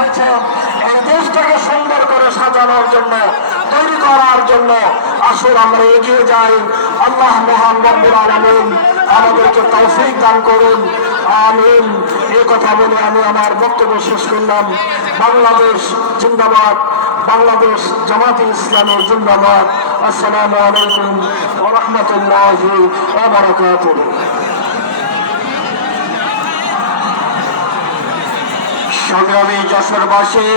হয়েছে। এই দেশটাকে সুন্দর করে সাজানোর জন্য, তৈরি করার জন্য আসুন আমরা এগিয়ে যাই। আল্লাহ মহান রব্বুল আলামিন আমাদেরকে তৌফিক দান করুন। আমিন। এই কথা বলে আমি আমার বক্তব্য শেষ করলাম। বাংলাদেশ জিন্দাবাদ। বাংলাদেশ জামাতে ইসলামের জিন্দাবাদ। আসসালামু আলাইকুম ওয়া রাহমাতুল্লাহি সংগ্রামী যশোরবাসী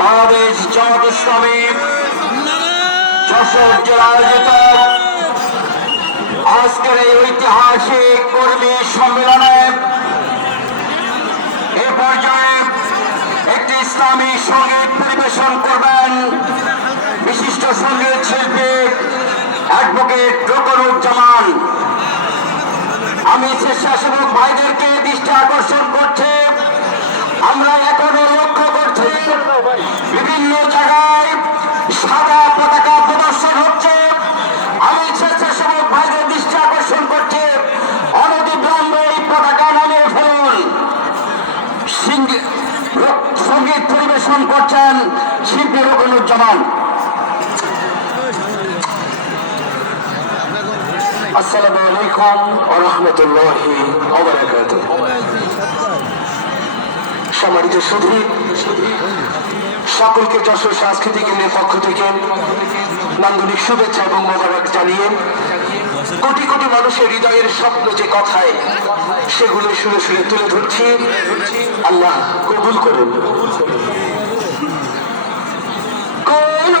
বাংলাদেশ জামাত ইসলামী যশোর জেলা আয়োজিত আজকের এই ঐতিহাসিক কর্মী সম্মেলনে এ পর্যায়ে একটি ইসলামী সংগীত পরিবেশন করবেন বিশিষ্ট সংগীত শিল্পী অ্যাডভোকেট রকরুজ্জামান আমি স্বেচ্ছাসেবক ভাইদেরকে দৃষ্টি আকর্ষণ করছে। আমরা এখনও লক্ষ্য করছি, বিভিন্ন জায়গায় সাদা পতাকা প্রদর্শন হচ্ছে। আমি স্বেচ্ছাসেবক ভাইদের দৃষ্টি আকর্ষণ করছি। অনতিবিলম্বে এই পতাকা নামিয়ে ফেলুন। সংগীত পরিবেশন করছেন শিল্পী রকনুজ্জামান আসসালামু আলাইকুম রাহমাতুল্লাহি সম্মানিত সুধী, সকলকে যশোর সাংস্কৃতিক পক্ষ থেকে নান্দনিক শুভেচ্ছা এবং মোবারক জানিয়ে কোটি কোটি মানুষের হৃদয়ের স্বপ্ন যে কথায় সেগুলো সুরে সুরে তুলে ধরছি। আল্লাহ কবুল করুন। কোনো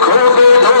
Kobe, no.